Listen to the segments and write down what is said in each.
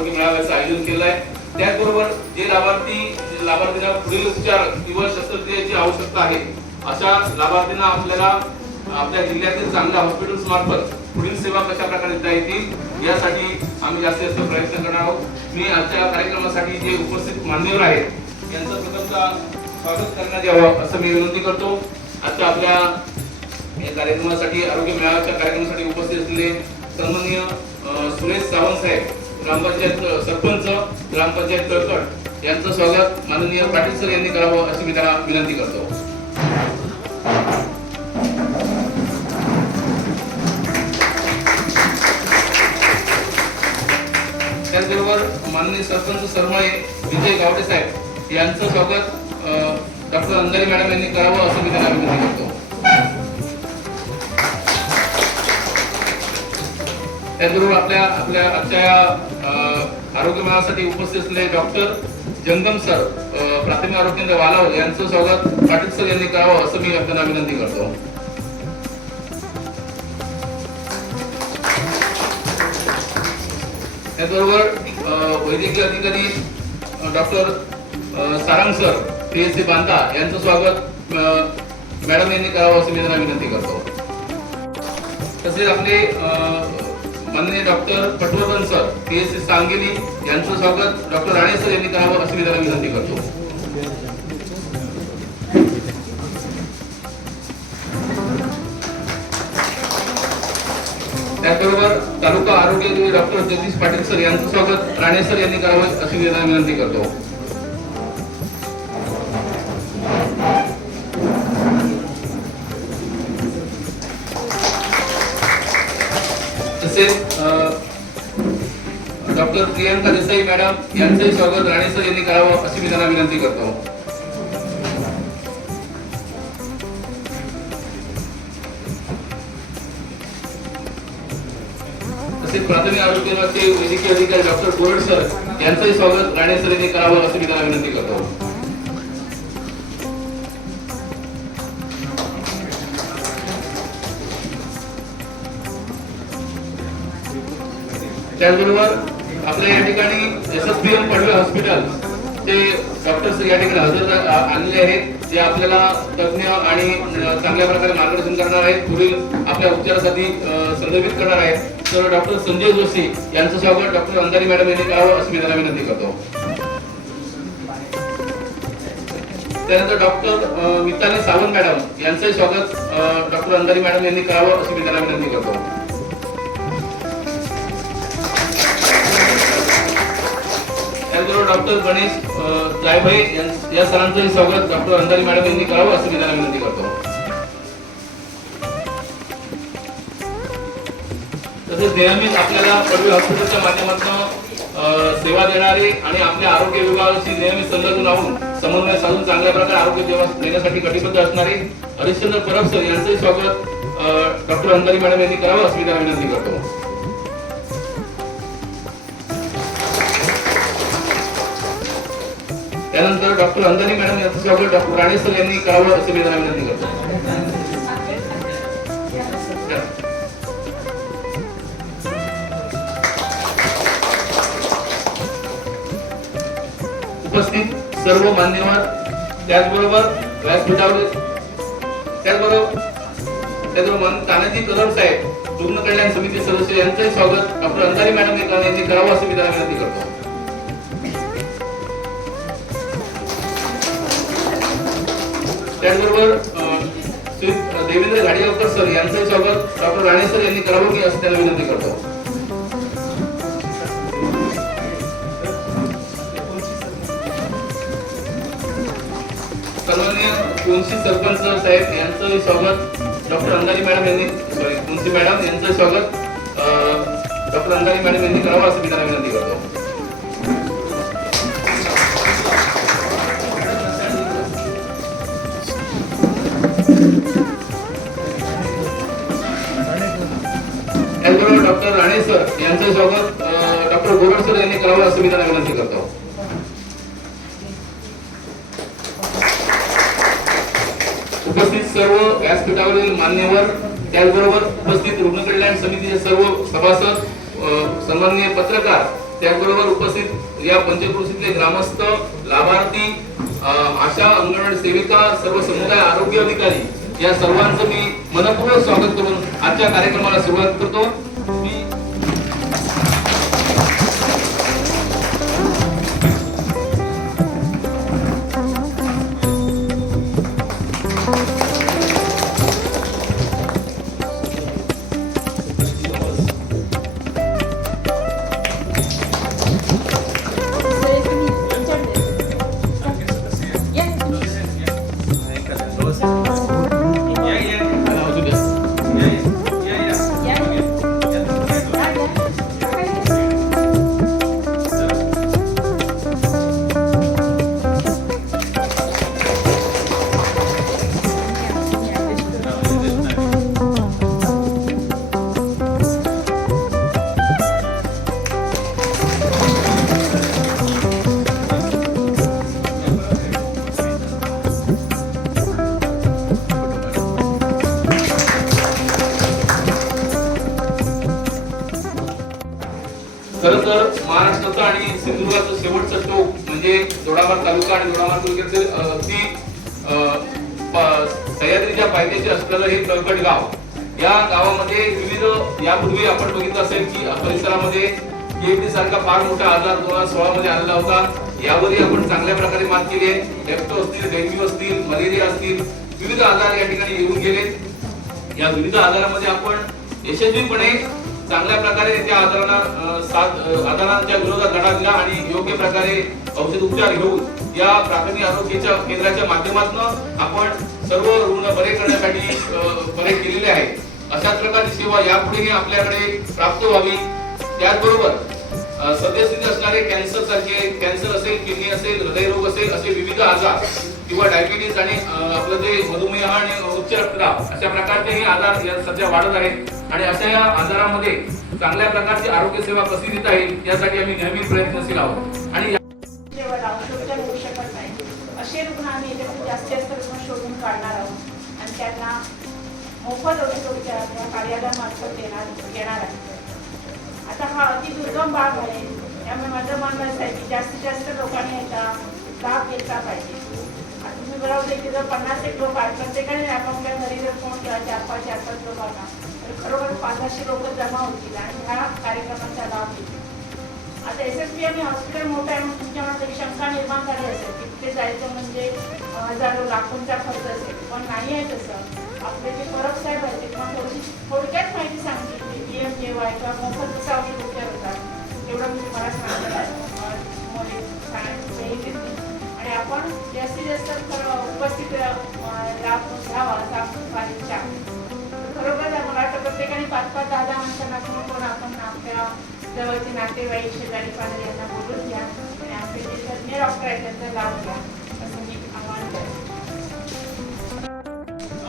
आरोग्य मेळाव्याचं आयोजन केलं आहे त्याचबरोबर जे लाभार्थी जे लाभार्थींना पुढील उपचार किंवा शस्त्रक्रियेची आवश्यकता आहे अशा लाभार्थींना आपल्याला आपल्या जिल्ह्यातील चांगल्या हॉस्पिटल्स मार्फत पुढील सेवा कशा प्रकारे देता येतील यासाठी आम्ही जास्तीत जास्त प्रयत्न करणार आहोत. मी आजच्या कार्यक्रमासाठी जे उपस्थित मान्यवर आहेत यांचं प्रथमतः स्वागत करण्यात यावं असं मी विनंती करतो. आजच्या आपल्या या कार्यक्रमासाठी आरोग्य मेळाव्याच्या कार्यक्रमासाठी उपस्थित असलेले सन्माननीय सुरेश सावंत साहेब ग्रामपंचायत सरपंच ग्रामपंचायत तळकट यांचं स्वागत माननीय पाटील सर यांनी करावं अशी मी त्यांना विनंती करतो. त्याचबरोबर माननीय सरपंच सरमाळे विजय गावडे साहेब यांचं स्वागत डॉक्टर अंधारी मॅडम यांनी करावं असं मी त्यांना विनंती करतो. त्याचबरोबर आपल्या आपल्या आजच्या आरोग्य मेळाव्यासाठी उपस्थित असलेले डॉक्टर जंगम सर प्राथमिक आरोग्य केंद्र वालावल यांचं स्वागत पाटील सर यांनी करावं असं मी आपल्याला विनंती करतो. त्याचबरोबर वैद्यकीय अधिकारी doctor Sarang sir P S C Banda यांचं स्वागत मॅडम यांनी करावं असं मी त्यांना विनंती करतो. तसेच आपले माननीय doctor Patwardhan sir PSC Sangli यांचं स्वागत. डॉक्टर राणे सर यांनी करावं असं मी त्यांना विनंती करतो. त्याचबरोबर तालुका आरोग्य डॉक्टर जगदीश पाटील सर यांचं स्वागत. राणे सर यांनी करावं अशी विनंती करतो. डॉक्टर प्रियंका देसाई मॅडम यांचंही स्वागत राणे सर यांनी करावं अशी मी त्यांना विनंती करतो. तसेच प्राथमिक आरोग्य केंद्राचे वैद्यकीय अधिकारी डॉक्टर कोरड सर यांचंही स्वागत राणे सर यांनी करावं अशी मी त्यांना विनंती करतो. त्याचबरोबर आपल्या या ठिकाणी S S P M Padwe hospital ते डॉक्टर्स या ठिकाणी हजर आणले आहेत. जे आपल्याला तज्ञ आणि चांगल्या प्रकारे मार्गदर्शन करणार आहेत. पुढील आपल्या उपचारासाठी संदर्भित करणार आहेत. तर डॉक्टर संजय जोशी यांचं स्वागत डॉक्टर अंधारी मॅडम यांनी करावं अशी मी त्यांना विनंती करतो. त्यानंतर डॉक्टर मिताली सावंत मॅडम यांचंही स्वागत डॉक्टर अंधारी मॅडम यांनी करावं अशी मी त्यांना विनंती करतो. त्याचबरोबर डॉक्टर गणेश जायभाई या सरांचंही स्वागत. डॉक्टर अंधारी मॅडम यांनी करावं असं मी त्यांना विनंती करतो. तसेच नियमित आपल्याला पडवी हॉस्पिटलच्या माध्यमातून सेवा देणारे आणि आपल्या आरोग्य विभागाशी नेहमी संलग्न राहून समन्वय साधून चांगल्या प्रकारे आरोग्य सेवा देण्यासाठी कटिबद्ध असणारे हरिश्चंद्र परब सर यांचंही स्वागत. डॉक्टर अंधारी मॅडम यांनी करावं असं मी त्यांना विनंती करतो. त्यानंतर डॉक्टर अंजनी मॅडम यांचं स्वागत. डॉक्टर राणे सर यांनी करावं असं मी त्यांना विनंती करतो. उपस्थित सर्व मान्यवर त्याचबरोबर व्यासपीठावर त्याचबरोबर त्याचबरोबर तानाजी कदम साहेब रुग्ण कल्याण समिती सदस्य यांचंही स्वागत. डॉक्टर अंधारी मॅडम यांनी करावं असं मी त्यांना विनंती करतो. त्याचबरोबर श्री देवेंद्र घाडिगावकर सर यांचं स्वागत डॉक्टर राणे सर यांनी करावं की असं त्यांना विनंती करतो. सन्माननीय कुंसी सरपंच साहेब यांचं स्वागत डॉक्टर अंधारी मॅडम यांनी सॉरी कुंसी मॅडम यांचं स्वागत डॉक्टर अंधारी मॅडम यांनी करावं असं मी त्यांना विनंती करतो. यांचं स्वागत डॉक्टर गोरड सर यांनी करावं असं मी त्यांना विनंती करतो. उपस्थित सर्व व्यासपीठावरील मान्यवर त्याचबरोबर उपस्थित रुग्ण कल्याण समितीचे सर्व सभासद सन्माननीय पत्रकार त्याचबरोबर उपस्थित या पंचकृषीतले ग्रामस्थ लाभार्थी आशा अंगणवाडी सेविका सर्व समुदाय आरोग्य अधिकारी या सर्वांचं मी मनपूर्वक स्वागत करून आजच्या कार्यक्रमाला सुरुवात करतो. तालुका आणि दोडामार्ग तालुक्याचे अ, सह्याद्रीच्या पायथ्याशी असलेलं हे तळकट गाव या गावामध्ये विविध यापूर्वी आपण बघितलं असेल की परिसरामध्ये केबी सारखा फार मोठा आजार दोन हजार सोळा मध्ये आलेला होता यावरही आपण चांगल्या प्रकारे मात केली आहे. डेप्टो असतील डेंग्यू असतील मलेरिया असतील विविध आजार या ठिकाणी येऊन गेले. या विविध आजारामध्ये आपण यशस्वीपणे चांगल्या प्रकारे त्या आजारांना साथ आजारांच्या विरोधात लढा दिला आणि योग्य प्रकारे औषध उपचार घेऊन या प्राथमिक आरोग्याच्या केंद्राच्या माध्यमातून आपण सर्व रुग्ण बरे करण्यासाठी बरे केलेले आहे अशा प्रकारची सेवा यापुढेही आपल्याकडे प्राप्त व्हावी. त्याचबरोबर सद्यस्थिती असणारे कॅन्सर सारखे कॅन्सर असेल किडनी असेल हृदयरोग असेल असे विविध आजार किंवा डायबिटीज आणि आपलं जे मधुमेह आणि उच्च रक्तदाब अशा प्रकारचे हे आजार सध्या वाढत आहेत. आणि अशा या आजारामध्ये चांगल्या प्रकारची आरोग्य सेवा कशी देता येईल यासाठी आम्ही नेहमी प्रयत्नशील आहोत. आणि मोफत औषधोपचार या कार्यालयामार्फत देणार देणार आहे आता हा अति दुर्गम भाग आहे. त्यामुळे माझं म्हणणं असं आहे की जास्तीत जास्त लोकांनी याचा लाभ घेतला पाहिजे. आता तुम्ही बरोबर की जर पन्नास एक लोक आहेत प्रत्येकाने आपापल्या घरी जर फोन केला चार पाच चार पाच लोकांना तर खरोखर पाचशे लोक जमा होतील आणि ह्या कार्यक्रमाचा लाभ घेतील. आता एस एस पी आणि हॉस्पिटल मोठं आहे म्हणून तुमच्या मनात एक शंका निर्माण झाली असेल की तिथे जायचं म्हणजे हजारो लाखोंचा खर्च असेल. पण नाही आहे तसं. आपले जे परब साहेब आहेत ते तुम्हाला थोडीशी थोडक्यात माहिती सांगितली की पी एम जे वाय किंवा मोफत कसा औषध उपचार होतात एवढं मी तुम्हाला सांगितलं आणि आपण जास्तीत जास्त उपस्थित लाभ घ्यावा असा माझी इच्छा खरोखर मला वाटतं प्रत्येकाने पाच पाच दहा दहा माणसांना फोन करून आपण आपल्या जवळचे नातेवाईक शेजारी पाजारी यांना बोलून घ्या. आणि आपले जे तज्ञ डॉक्टर आहेत त्यांचा लाभ घ्या.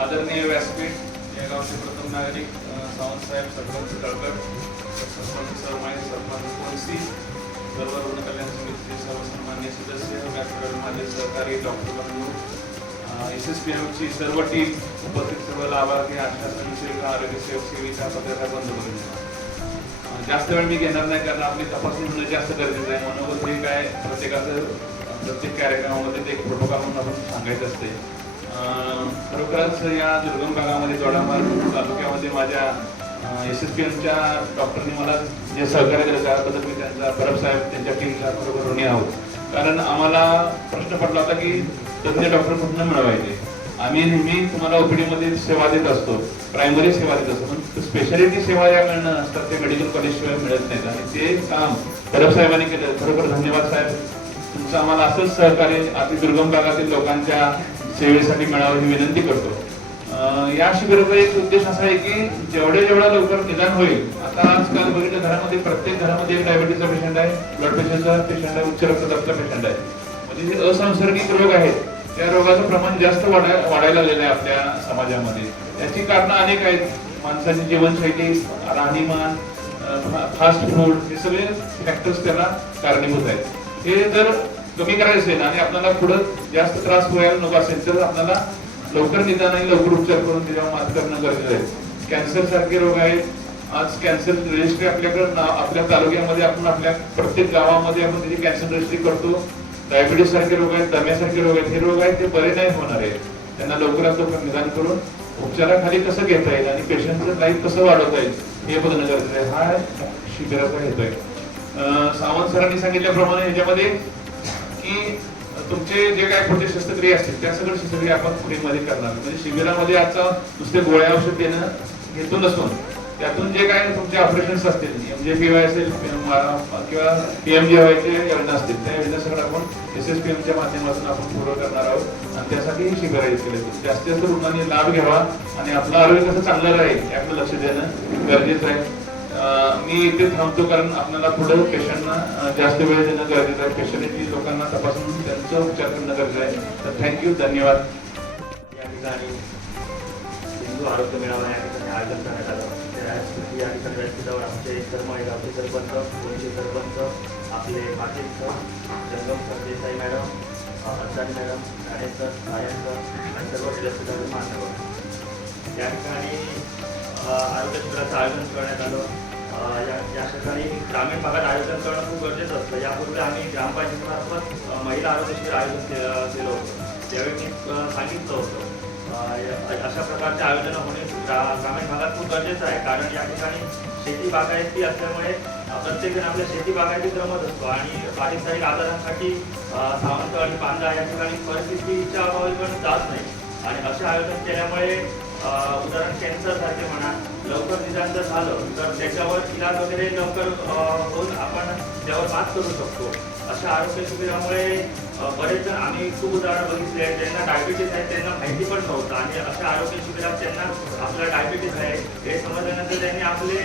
आदरणीय व्यासपीठ या गावचे प्रथम नागरिक सावंतसाहेब सरपंच तळकट सरपंच सरमाय सरपंच कोणसी सर्व रुग्ण कल्याण समितीचे सर्व सन्मान्य सदस्य व्यासपीठावर माझे सहकारी डॉक्टर बंधू एस एस पी एमची सर्व टीम उपस्थित सर्व लाभार्थी आशा स्वयंसेविका आरोग्य सेवक सेविका पत्रकार बंधू जास्त वेळ मी घेणार नाही कारण आपली तपासणी होणं जास्त गरजेचं आहे. म्हणून हे काय प्रत्येकाचं प्रत्येक कार्यक्रमामध्ये ते एक प्रोटोकॉल म्हणून आपण सांगायचं असते खरोखरच या दुर्गम भागामध्ये जोडामार तालुक्यामध्ये माझ्या एस एस पी एमच्या डॉक्टरनी मला जे सहकार्य केलं त्याबद्दल मी त्यांचा परब साहेब त्यांच्या टीमला बरोबर ऋणी आहोत. कारण आम्हाला प्रश्न पडला होता की तज्ञ डॉक्टर कुठनं मिळवायचे? आम्ही नेहमी तुम्हाला ओपीडीमध्ये सेवा देत असतो प्रायमरी सेवा देत असतो पण स्पेशालिटी सेवा या मिळणं असतात ते मेडिकल कॉलेजशिवाय मिळत नाहीत. आणि ते काम परब साहेबांनी केलं. खरोखर धन्यवाद साहेब. तुमचं आम्हाला असंच सहकार्य अति दुर्गम भागातील लोकांच्या सेवेसाठी मिळावं ही विनंती करतो. या शिबिराचा एक उद्देश असा आहे की जेवढे जेवढा लवकर निदान होईल आता आजकाल बघितलं घरामध्ये प्रत्येक घरामध्ये एक डायबिटीसचा पेशंट आहे ब्लड प्रेशरचा पेशंट आहे उच्च रक्तदाबचा पेशंट आहे. म्हणजे जे असंसर्गिक रोग आहेत त्या रोगाचं प्रमाण जास्त वाढाय वाढायला लागलेलं आहे आपल्या समाजामध्ये. याची कारणं अनेक आहेत. माणसाची जीवनशैली राहणीमान फास्ट फूड हे सगळे फॅक्टर्स त्याला कारणीभूत आहेत. हे जर कमी करायचं आणि आपल्याला पुढे जास्त त्रास व्हायला नको असेल तर आपल्याला लवकर निदान आणि लवकर उपचार करून त्याच्यावर मात करणं गरजेचं आहे. कॅन्सर सारखे रोग आहेत. आज कॅन्सर रजिस्ट्री आपल्याकडे आपल्या तालुक्यामध्ये आपण आपल्या प्रत्येक गावामध्ये आपण त्याची कॅन्सर रजिस्ट्री करतो. डायबिटीस सारखे रोग आहेत दम्यासारखे रोग आहेत. हे रोग आहेत ते बरे नाही होणार आहेत. त्यांना लवकरात लवकर निदान करून उपचाराखाली कसं घेता येईल आणि पेशंटचं लाईफ कसं वाढवता येईल हे बघणं गरजेचं आहे. हा शिबिराचा हेतू आहे. सावंत सरांनी सांगितल्याप्रमाणे ह्याच्यामध्ये की तुमचे जे काय पुढचे शस्त्रक्रिया असतील त्या सगळ्या शस्त्रक्रिया आपण फ्रीमध्ये करणार. म्हणजे शिबिरामध्ये आता नुसते गोळ्या औषध देणं घेतो नसून त्यातून जे काय तुमचे ऑपरेशन्स असतील म्हणजे पीवाय असेल किंवा पीएमजी व्हायचे योजना असतील त्या योजना सगळं आपण एस एस पी एमच्या माध्यमातून आपण पूर्ण करणार आहोत. आणि त्यासाठी ही शिबिर आयोजित केले जास्तीत जास्त रुग्णांनी लाभ घ्यावा आणि आपलं आरोग्य कसं चांगलं राहील याकडे लक्ष देणं गरजेचं आहे. मी इथे थांबतो कारण आपल्याला पुढे पेशंटना जास्त वेळ देणं गरजेचं आहे. पेशंटची लोकांना तपासून त्यांचा उपचार करणं गरजेचं आहे. तर थँक्यू धन्यवाद. या ठिकाणी हिंदू आरोग्य मेळावा या ठिकाणी आयोजन करण्यात आलं. या ठिकाणी व्यासपीठावर आमचे सरमळे गावचे सरपंच दोनशे सरपंच आपले Patil sir Jangam sir Desai madam Ansari madam Rane sir Sayan sir आणि सर्व व्यासपीठावर मान्यवर या ठिकाणी आरोग्य शिबिराचं आयोजन करण्यात आलं. या या ठिकाणी ग्रामीण भागात आयोजन करणं खूप गरजेचं असतं. यापूर्वी आम्ही ग्रामपंचायतीमार्फत महिला आरोग्य शिबिर आयोजन के- केलं होतं. त्यावेळी मी सांगितलं होतं. अशा प्रकारचे आयोजन होणे ग्रामीण भागात खूप गरजेचं आहे. कारण या ठिकाणी शेती बागायती असल्यामुळे अ, प्रत्येकजण आपल्या शेती बागायतीत रमत असतो. आणि बारीक सारीक आजारांसाठी सावंतवाडी बांधा या ठिकाणी परिस्थितीच्या अभावी पण जात नाही. आणि असे आयोजन केल्यामुळे उदाहरण कॅन्सर सारखे म्हणा लवकर निदान जर झालं तर त्याच्यावर इलाज वगैरे लवकर होऊन आपण त्यावर मात करू शकतो. अशा आरोग्य सुविधामुळे बरेच जण आम्ही खूप उदाहरणं बघितले आहेत ज्यांना डायबिटीस आहे त्यांना माहिती पण नव्हतं. आणि अशा आरोग्य सुविधा त्यांना आपला डायबिटीस आहे हे समजल्यानंतर त्यांनी आपले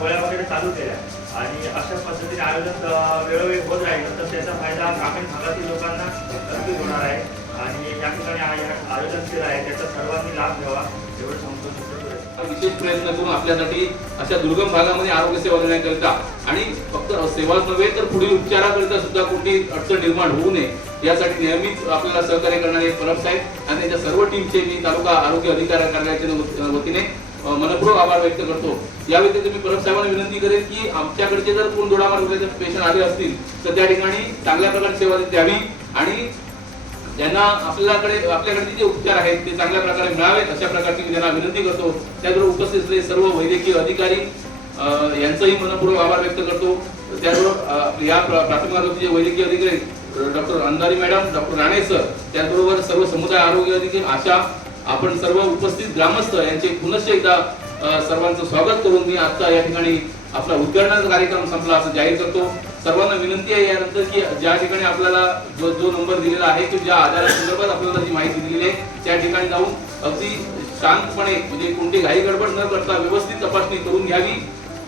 गोळ्या वगैरे चालू केल्या. आणि अशा पद्धतीने आयोजन वेळोवेळी होत राहिलं तर त्याचा फायदा ग्रामीण भागातील लोकांना नक्की होणार आहे. आणि ठिकाणी आयोजन केलं आहे त्याचा सर्वांनी लाभ घ्यावा एवढं सांगतो विशेष प्रयत्न करून आपल्यासाठी अशा दुर्गम भागामध्ये आरोग्य सेवा देण्याकरिता आणि फक्त सेवाच नव्हे तर पुढील उपचाराकरिता सुद्धा कुठली अडचण निर्माण होऊ नये यासाठी नेहमीच आपल्याला सहकार्य करणारे परब साहेब आणि त्यांच्या सर्व टीमचे मी तालुका आरोग्य अधिकारी कार्यालयाच्या वतीने मनपूर्वक आभार व्यक्त करतो. या व्यतिरिक्त मी परब साहेबांना विनंती करेन की आमच्याकडचे जर कोण दोडामार्ग पेशंट आले असतील तर त्या ठिकाणी चांगल्या प्रकारची सेवा द्यावी आणि ज्यांना आपल्याकडे आपल्याकडे जे उपचार आहेत ते चांगल्या प्रकारे मिळावेत अशा प्रकारची मी त्यांना विनंती करतो. त्याबरोबर उपस्थित असलेले सर्व वैद्यकीय अधिकारी अ, यांचाही मनपूर्वक आभार व्यक्त करतो. त्याबरोबर या प्राथमिक आरोग्याचे वैद्यकीय अधिकारी doctor Andhari madam doctor Rane sir त्याचबरोबर सर्व समुदाय आरोग्य अधिकारी आशा आपण सर्व उपस्थित ग्रामस्थ यांचे पुनश्च एकदा सर्वांचं स्वागत करून मी आजचा या ठिकाणी आपला उद्घाटनाचा कार्यक्रम संपला असं जाहीर करतो. सर्वांना विनंती आहे यानंतर की ज्या ठिकाणी आपल्याला जो जो नंबर दिलेला आहे की ज्या आधारासंदर्भात आपल्याला जी माहिती दिलेली आहे त्या ठिकाणी जाऊन अगदी शांतपणे म्हणजे कोणती घाई गडबड न करता व्यवस्थित तपासणी करून घ्यावी.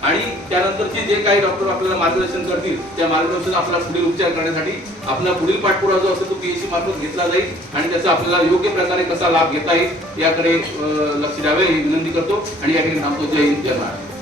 आणि त्यानंतरचे जे काही डॉक्टर आपल्याला मार्गदर्शन करतील त्या मार्गदर्शन आपला पुढील उपचार करण्यासाठी आपला पुढील पाठपुरावा जो असेल तो पीएचसी मार्फत घेतला जाईल आणि त्याचा आपल्याला योग्य प्रकारे कसा लाभ घेता येईल याकडे लक्ष द्यावे ही विनंती करतो. आणि या ठिकाणी थांबतो. जय हिंद जय महाराष्ट्र.